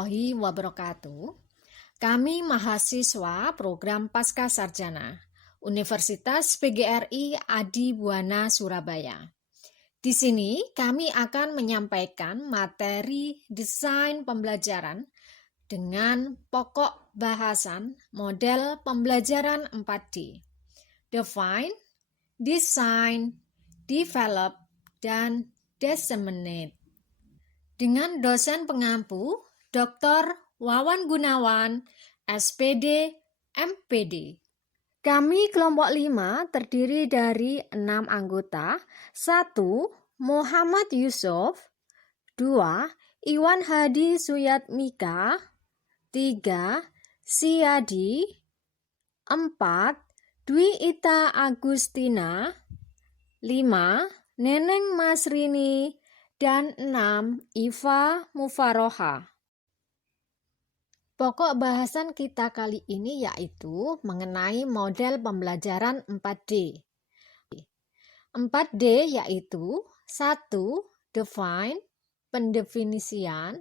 warahmatullahi wabarakatuh. Kami mahasiswa program Pasca Sarjana Universitas PGRI Adi Buana Surabaya. Di sini kami akan menyampaikan materi desain pembelajaran dengan pokok bahasan model pembelajaran 4D. Define, Design, Develop, dan Disseminate. Dengan dosen pengampu Dr. Wawan Gunawan, SPD, MPD. Kami kelompok 5 terdiri dari 6 anggota. 1. Muhammad Yusuf. 2. Iwan Hadi Suyatmika. 3. Siadi. 4. Dwi Ita Agustina. 5. Neneng Masrini. Dan 6. Iva Mufaroha. Pokok bahasan kita kali ini yaitu mengenai model pembelajaran 4D. 4D yaitu 1. Define, pendefinisian.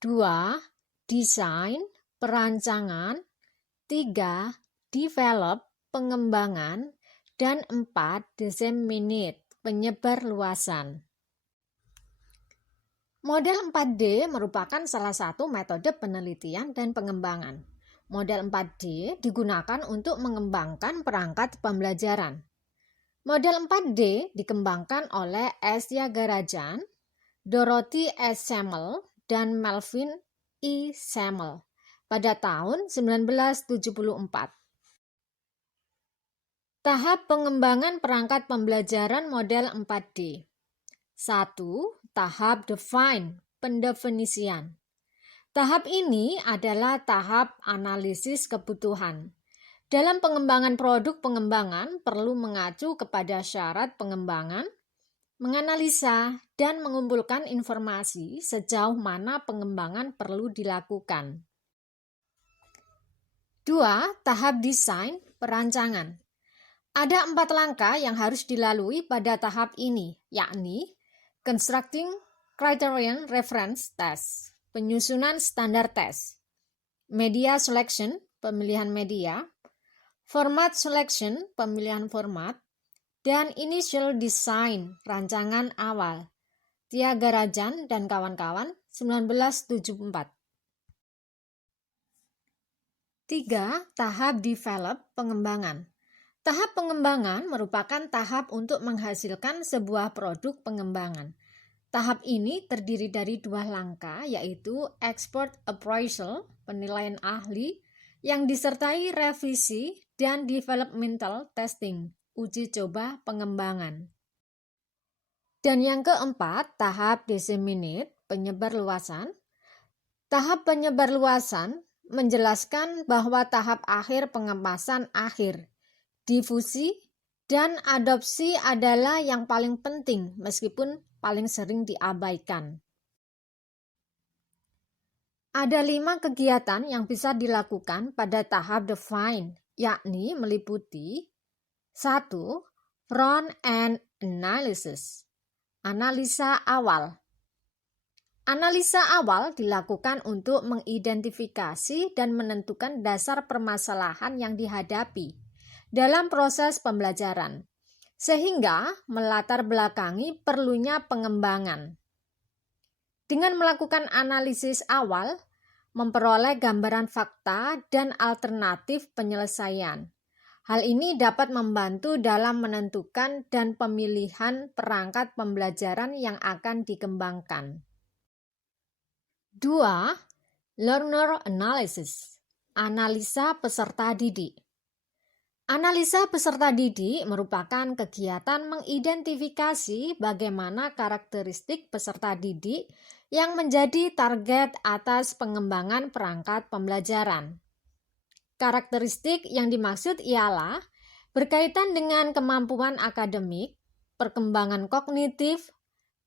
2. Design, perancangan. 3. Develop, pengembangan. Dan 4. Disseminate, penyebar luasan. Model 4D merupakan salah satu metode penelitian dan pengembangan. Model 4D digunakan untuk mengembangkan perangkat pembelajaran. Model 4D dikembangkan oleh S. Yagarajan, Dorothy S. Samuel, dan Melvin E. Samuel pada tahun 1974. Tahap pengembangan perangkat pembelajaran model 4D. 1. Tahap define, pendefinisian. Tahap ini adalah tahap analisis kebutuhan. Dalam pengembangan produk pengembangan perlu mengacu kepada syarat pengembangan, menganalisa, dan mengumpulkan informasi sejauh mana pengembangan perlu dilakukan. 2. Tahap desain, perancangan. Ada 4 langkah yang harus dilalui pada tahap ini, yakni Constructing Criterion Reference Test, penyusunan standar tes. Media Selection, pemilihan media. Format Selection, pemilihan format. Dan Initial Design, rancangan awal. Tyagarajan dan kawan-kawan, 1974. 3. Tahap Develop, pengembangan. Tahap pengembangan merupakan tahap untuk menghasilkan sebuah produk pengembangan. Tahap ini terdiri dari 2 langkah, yaitu Expert Appraisal, penilaian ahli, yang disertai revisi, dan Developmental Testing, uji coba pengembangan. Dan yang keempat, tahap Disseminate, penyebar luasan. Tahap penyebar luasan menjelaskan bahwa tahap akhir pengemasan akhir, difusi, dan adopsi adalah yang paling penting meskipun paling sering diabaikan. Ada 5 kegiatan yang bisa dilakukan pada tahap define, yakni meliputi 1. Front-end analysis, analisa awal. Analisa awal dilakukan untuk mengidentifikasi dan menentukan dasar permasalahan yang dihadapi dalam proses pembelajaran, sehingga melatar belakangi perlunya pengembangan. Dengan melakukan analisis awal, memperoleh gambaran fakta dan alternatif penyelesaian. Hal ini dapat membantu dalam menentukan dan pemilihan perangkat pembelajaran yang akan dikembangkan. 2. Learner Analysis, analisa peserta didik. Analisa peserta didik merupakan kegiatan mengidentifikasi bagaimana karakteristik peserta didik yang menjadi target atas pengembangan perangkat pembelajaran. Karakteristik yang dimaksud ialah berkaitan dengan kemampuan akademik, perkembangan kognitif,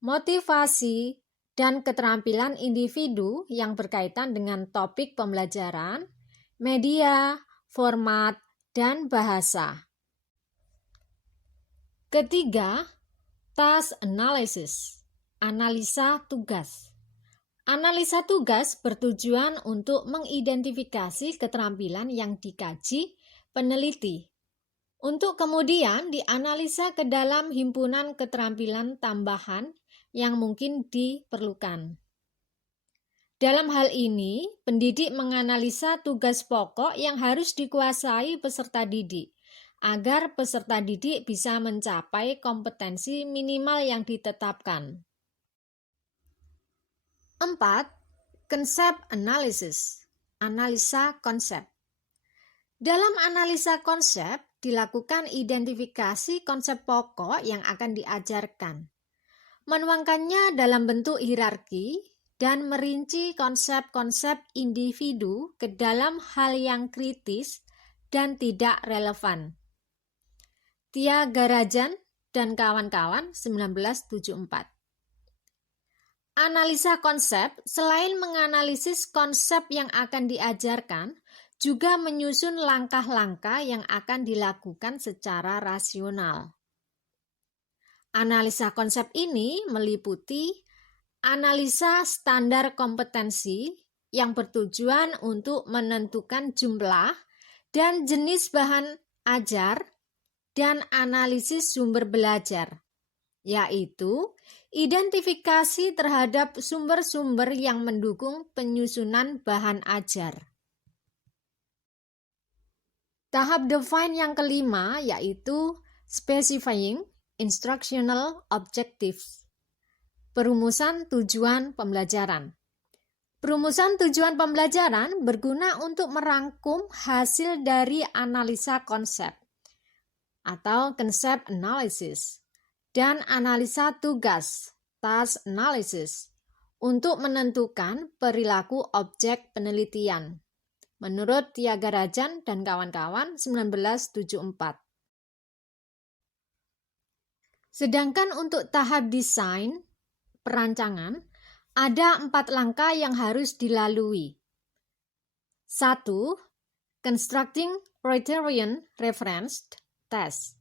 motivasi, dan keterampilan individu yang berkaitan dengan topik pembelajaran, media, format, dan bahasa. Ketiga, task analysis, analisa tugas. Analisa tugas bertujuan untuk mengidentifikasi keterampilan yang dikaji peneliti, untuk kemudian dianalisa ke dalam himpunan keterampilan tambahan yang mungkin diperlukan. Dalam hal ini, pendidik menganalisa tugas pokok yang harus dikuasai peserta didik, agar peserta didik bisa mencapai kompetensi minimal yang ditetapkan. 4. Konsep analisis. Analisa konsep. Dalam analisa konsep, dilakukan identifikasi konsep pokok yang akan diajarkan, menuangkannya dalam bentuk hierarki, dan merinci konsep-konsep individu ke dalam hal yang kritis dan tidak relevan. Tyagarajan dan kawan-kawan 1974. Analisa konsep selain menganalisis konsep yang akan diajarkan, juga menyusun langkah-langkah yang akan dilakukan secara rasional. Analisa konsep ini meliputi analisa standar kompetensi yang bertujuan untuk menentukan jumlah dan jenis bahan ajar, dan analisis sumber belajar, yaitu identifikasi terhadap sumber-sumber yang mendukung penyusunan bahan ajar. Tahap define yang kelima yaitu specifying instructional objectives. Perumusan tujuan pembelajaran. Perumusan tujuan pembelajaran berguna untuk merangkum hasil dari analisa konsep atau concept analysis dan analisa tugas, task analysis, untuk menentukan perilaku objek penelitian, menurut Tyagarajan dan kawan-kawan 1974. Sedangkan untuk tahap desain perancangan, ada 4 langkah yang harus dilalui. 1. Constructing criterion referenced test.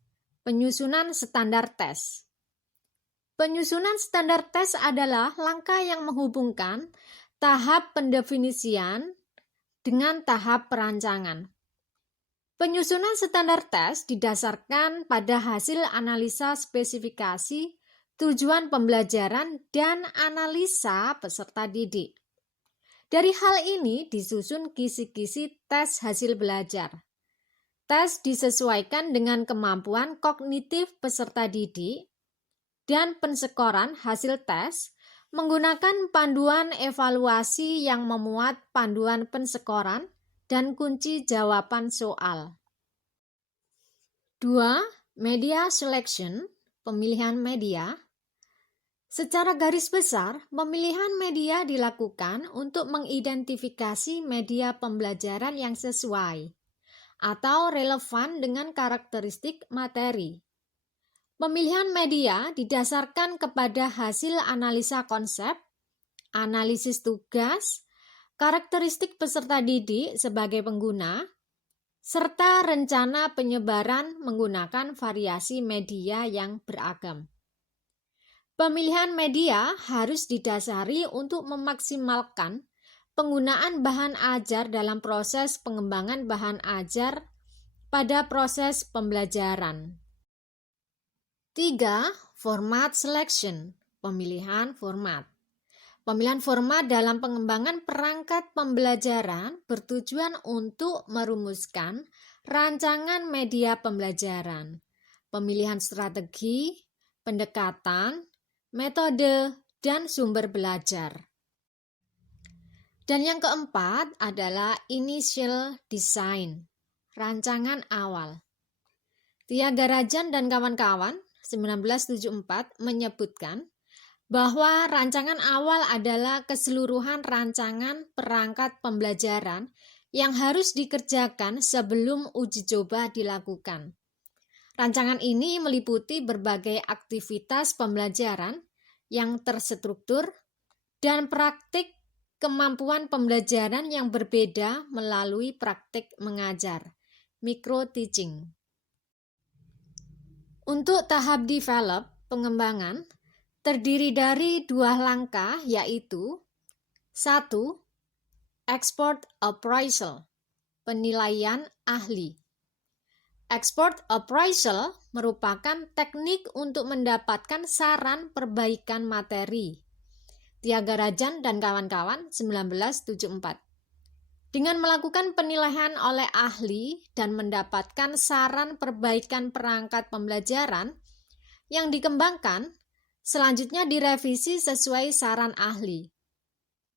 Penyusunan standar tes. Penyusunan standar tes adalah langkah yang menghubungkan tahap pendefinisian dengan tahap perancangan. Penyusunan standar tes didasarkan pada hasil analisa spesifikasi, tujuan pembelajaran, dan analisa peserta didik. Dari hal ini disusun kisi-kisi tes hasil belajar. Tes disesuaikan dengan kemampuan kognitif peserta didik, dan pensekoran hasil tes menggunakan panduan evaluasi yang memuat panduan pensekoran dan kunci jawaban soal. 2. Media selection, pemilihan media. Secara garis besar, pemilihan media dilakukan untuk mengidentifikasi media pembelajaran yang sesuai atau relevan dengan karakteristik materi. Pemilihan media didasarkan kepada hasil analisa konsep, analisis tugas, karakteristik peserta didik sebagai pengguna, serta rencana penyebaran menggunakan variasi media yang beragam. Pemilihan media harus didasari untuk memaksimalkan penggunaan bahan ajar dalam proses pengembangan bahan ajar pada proses pembelajaran. 3. Format selection, pemilihan format. Pemilihan format dalam pengembangan perangkat pembelajaran bertujuan untuk merumuskan rancangan media pembelajaran, pemilihan strategi, pendekatan, metode, dan sumber belajar. Dan yang keempat adalah initial design, rancangan awal. Tyagarajan dan kawan-kawan 1974 menyebutkan bahwa rancangan awal adalah keseluruhan rancangan perangkat pembelajaran yang harus dikerjakan sebelum uji coba dilakukan. Rancangan ini meliputi berbagai aktivitas pembelajaran yang terstruktur dan praktik kemampuan pembelajaran yang berbeda melalui praktik mengajar, micro-teaching. Untuk tahap develop, pengembangan, terdiri dari 2 langkah yaitu 1. Expert appraisal, penilaian ahli. Expert appraisal merupakan teknik untuk mendapatkan saran perbaikan materi. Tyagarajan dan kawan-kawan, 1974. Dengan melakukan penilaian oleh ahli dan mendapatkan saran perbaikan perangkat pembelajaran yang dikembangkan, selanjutnya direvisi sesuai saran ahli.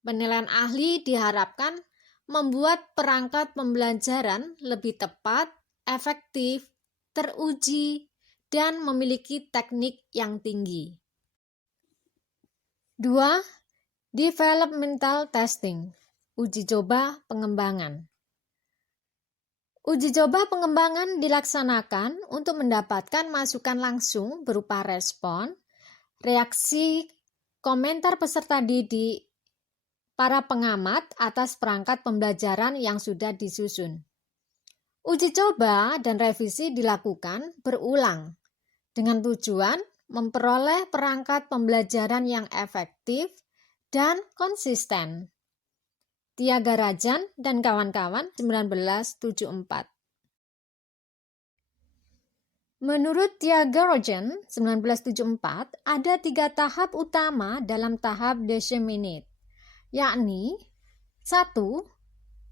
Penilaian ahli diharapkan membuat perangkat pembelajaran lebih tepat, efektif, teruji, dan memiliki teknik yang tinggi. 2. Developmental testing, uji coba pengembangan. Uji coba pengembangan dilaksanakan untuk mendapatkan masukan langsung berupa respon, reaksi, komentar peserta didik, para pengamat atas perangkat pembelajaran yang sudah disusun. Uji coba dan revisi dilakukan berulang dengan tujuan memperoleh perangkat pembelajaran yang efektif dan konsisten. Tyagarajan dan kawan-kawan, 1974. Menurut Tyagarajan, 1974, ada 3 tahap utama dalam tahap disseminate, yakni 1.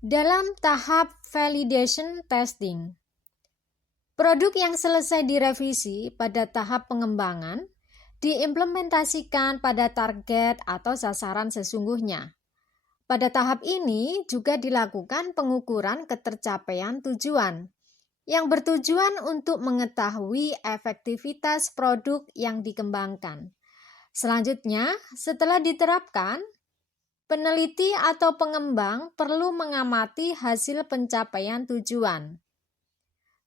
Dalam tahap validation testing. Produk yang selesai direvisi pada tahap pengembangan diimplementasikan pada target atau sasaran sesungguhnya. Pada tahap ini juga dilakukan pengukuran ketercapaian tujuan yang bertujuan untuk mengetahui efektivitas produk yang dikembangkan. Selanjutnya, setelah diterapkan, peneliti atau pengembang perlu mengamati hasil pencapaian tujuan.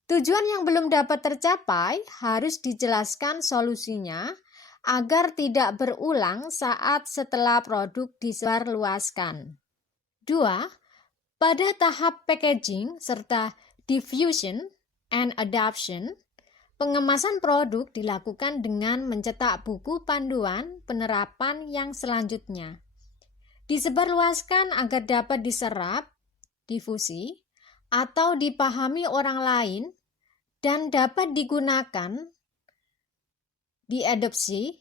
Tujuan yang belum dapat tercapai harus dijelaskan solusinya agar tidak berulang saat setelah produk disebarluaskan. 2. Pada tahap packaging serta diffusion and adoption, pengemasan produk dilakukan dengan mencetak buku panduan penerapan yang selanjutnya. Disebarluaskan agar dapat diserap, difusi, atau dipahami orang lain dan dapat digunakan diadopsi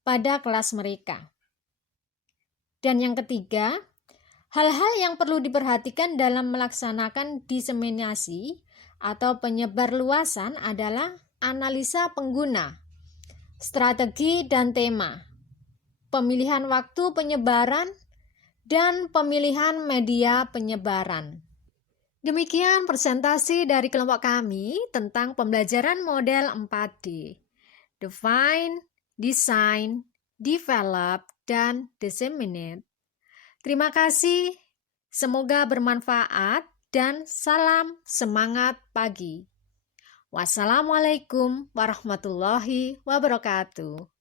pada kelas mereka. Dan yang ketiga, hal-hal yang perlu diperhatikan dalam melaksanakan diseminasi atau penyebarluasan adalah analisa pengguna, strategi dan tema, pemilihan waktu penyebaran, dan pemilihan media penyebaran. Demikian presentasi dari kelompok kami tentang pembelajaran model 4D. Define, Design, Develop, dan Disseminate. Terima kasih, semoga bermanfaat dan salam semangat pagi. Wassalamualaikum warahmatullahi wabarakatuh.